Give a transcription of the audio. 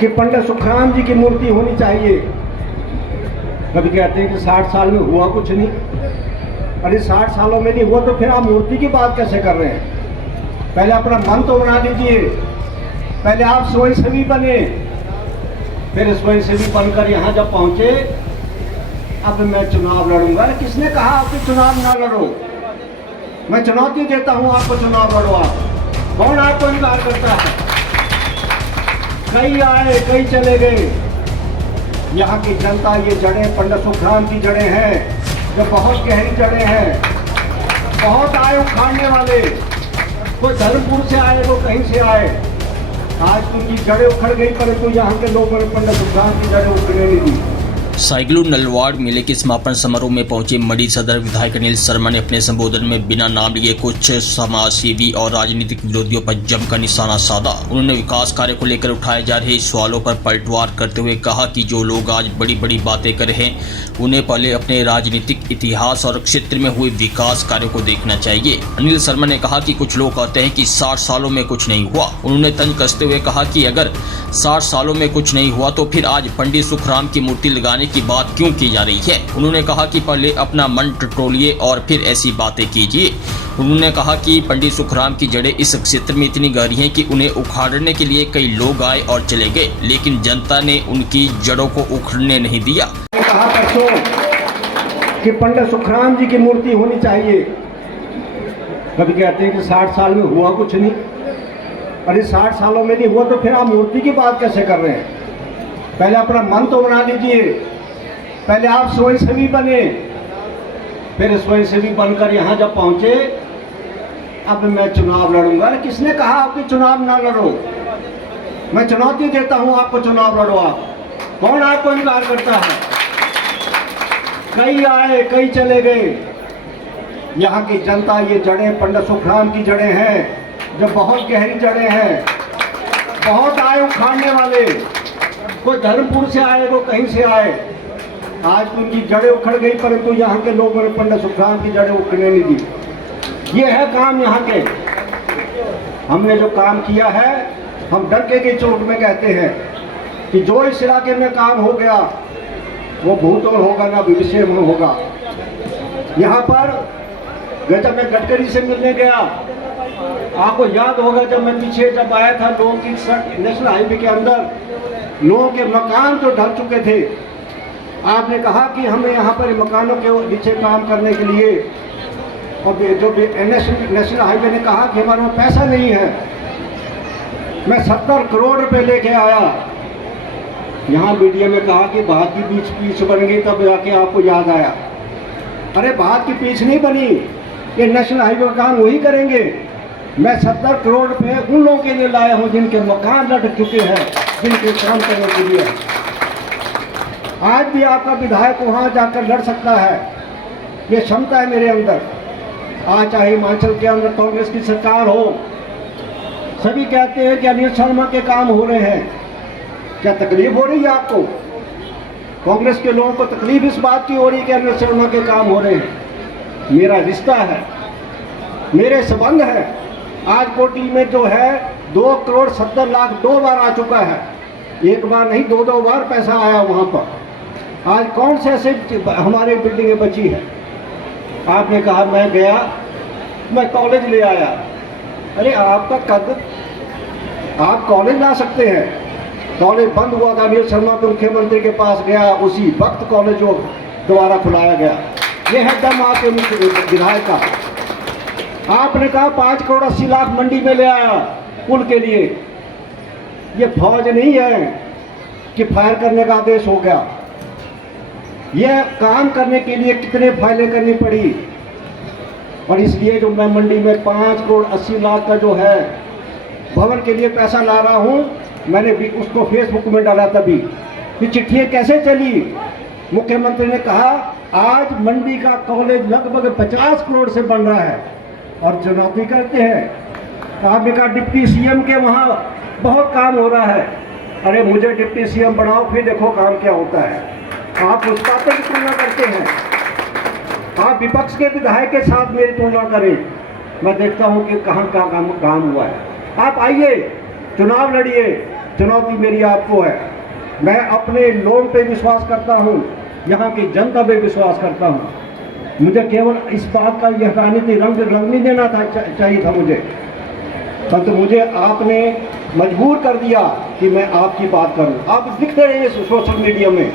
कि पंडित सुखराम जी की मूर्ति होनी चाहिए। कभी कहते हैं कि 60 साल में हुआ कुछ नहीं। अरे 60 सालों में नहीं हुआ तो फिर आप मूर्ति की बात कैसे कर रहे हैं? पहले अपना मन तो बना लीजिए। पहले आप स्वयंसेवी बने, फिर स्वयंसेवी बनकर यहाँ जब पहुँचे, अब मैं चुनाव लड़ूंगा। किसने कहा आपके चुनाव ना लड़ो? मैं चुनौती देता हूँ आपको, चुनाव लड़ो आप। कौन आपको इनकार करता है? कई आए कई चले गए। यहाँ की जनता, ये जड़ें पंडित सुखराम की जड़ें हैं, जो बहुत गहरी जड़ें हैं। बहुत आए उखाड़ने वाले, कोई धर्मपुर से आए, वो कहीं से आए। आज उनकी जड़ें उखड़ गई, परंतु यहाँ के लोगों ने पंडित सुखराम की जड़ें उखड़ने नहीं दी। साइक्लोन नलवाड़ मेले के समापन समारोह में पहुंचे मड़ी सदर विधायक अनिल शर्मा ने अपने संबोधन में बिना नाम लिए कुछ समाजसेवी और राजनीतिक विरोधियों पर जमकर निशाना साधा। उन्होंने विकास कार्य को लेकर उठाए जा रहे सवालों पर पलटवार करते हुए कहा कि जो लोग आज बड़ी बड़ी बातें कर रहे हैं, उन्हें पहले अपने राजनीतिक इतिहास और क्षेत्र में हुए विकास कार्यों को देखना चाहिए। अनिल शर्मा ने कहा कि कुछ लोग कहते हैं कि 60 सालों में कुछ नहीं हुआ। उन्होंने तंज कसते हुए कहा कि अगर 60 सालों में कुछ नहीं हुआ तो फिर आज पंडित सुखराम की मूर्ति लगाने की बात क्यों की जा रही है? उन्होंने कहा कि पहले अपना मन टटोलिए और फिर ऐसी बातें कीजिए। उन्होंने कहा कि पंडित सुखराम की जड़ें इस क्षेत्र में इतनी गहरी हैं कि उन्हें उखाड़ने के लिए कई लोग आए और चले गए, लेकिन जनता ने उनकी जड़ों को उखड़ने नहीं दिया। कहा परसों कि पंडित सुखराम जी की मूर्ति होनी चाहिए। कभी कहते हैं कि 60 साल में हुआ कुछ नहीं। अरे 60 सालों में नहीं हुआ तो फिर आप मूर्ति की बात कैसे कर रहे हैं? पहले अपना मन तो बना लीजिए। पहले आप स्वयंसेवी बने, फिर स्वयंसेवी बनकर यहाँ जब पहुँचे, अब मैं चुनाव लड़ूंगा। किसने कहा आपके चुनाव ना लड़ो? मैं चुनौती देता हूँ आपको, चुनाव लड़ो आप। कौन आपको इनकार करता है? कई आए कई चले गए। यहाँ की जनता, ये जड़ें पंडित सुखराम की जड़ें हैं, जो बहुत गहरी जड़ें हैं। बहुत आए उखाड़ने वाले, कोई धर्मपुर से आए, वो कहीं से आए। आज उनकी जड़ें उखड़ गई, परंतु यहाँ के लोगों ने पंडित सुखराम की जड़ें उखड़ने नहीं दी। ये है काम यहाँ के। हमने जो काम किया है, हम डंके की चोट में कहते हैं कि जो इस इलाके में काम हो गया वो भूतोल होगा ना भविष्य में होगा। यहाँ पर जब मैं गडकरी से मिलने गया, आपको याद होगा जब मैं पीछे जब आया था, लोगों की नेशनल हाईवे के अंदर लोगों के मकान जो ढल चुके थे, आपने कहा कि हमें यहाँ पर मकानों के नीचे काम करने के लिए, और जो नेशनल हाईवे ने कहा कि हमारे पास पैसा नहीं है। मैं 70 करोड़ रुपए लेके आया। यहाँ मीडिया में कहा कि बात की पीछ बन गई, तब आके आपको याद आया। अरे बात की पीछ नहीं बनी, ये नेशनल हाईवे का काम वही करेंगे। मैं 70 करोड़ रुपए उन लोगों के लिए लाया हूँ जिनके मकान लट चुके हैं, जिनके काम करने के लिए। आज भी आपका विधायक वहाँ जाकर लड़ सकता है, ये क्षमता है मेरे अंदर। आज चाहे हिमाचल के अंदर कांग्रेस की सरकार हो, सभी कहते हैं कि अनिल शर्मा के काम हो रहे हैं। क्या तकलीफ हो रही है आपको? कांग्रेस के लोगों को तकलीफ इस बात की हो रही है कि अनिल शर्मा के काम हो रहे हैं। मेरा रिश्ता है, मेरे संबंध है। आज कोटी में जो है 2 करोड़ 70 लाख 2 बार आ चुका है। एक बार नहीं, 2 बार पैसा आया वहाँ पर। आज कौन से ऐसे हमारे बिल्डिंगें बची है? आपने कहा मैं गया, मैं कॉलेज ले आया। अरे आपका कद, आप कॉलेज ला सकते हैं। कॉलेज बंद हुआ था, अनिल शर्मा के मुख्यमंत्री के पास गया, उसी वक्त कॉलेज को दोबारा खुलाया गया। ये है दम आपके विधायक का। आपने कहा 5 करोड़ 80 लाख मंडी में ले आया पुल के लिए। ये फौज नहीं है कि फायर करने का आदेश हो गया। यह काम करने के लिए कितने फाइलें करनी पड़ी, और इसलिए जो मैं मंडी में 5 करोड़ 80 लाख का जो है भवन के लिए पैसा ला रहा हूँ, मैंने भी उसको फेसबुक में डाला तभी कि चिट्ठियाँ कैसे चली। मुख्यमंत्री ने कहा आज मंडी का कॉलेज लगभग 50 करोड़ से बन रहा है, और चुनौती करते हैं। आपने कहा डिप्टी सीएम के वहाँ बहुत काम हो रहा है। अरे मुझे डिप्टी सीएम बनाओ, फिर देखो काम क्या होता है। आप उस बात की तुलना करते हैं, आप विपक्ष के विधायक के साथ मेरी तुलना करें। मैं देखता हूं कि कहां काम हुआ है। आप आइए, चुनाव लड़िए, चुनौती मेरी आपको है। मैं अपने लोगों पे विश्वास करता हूँ, यहाँ की जनता पे विश्वास करता हूँ। मुझे केवल इस बात का यह राजनीति रंग नहीं देना था, चाहिए था मुझे, परंतु मुझे आपने मजबूर कर दिया कि मैं आपकी बात करूं। आप दिखते रहिए सोशल मीडिया में,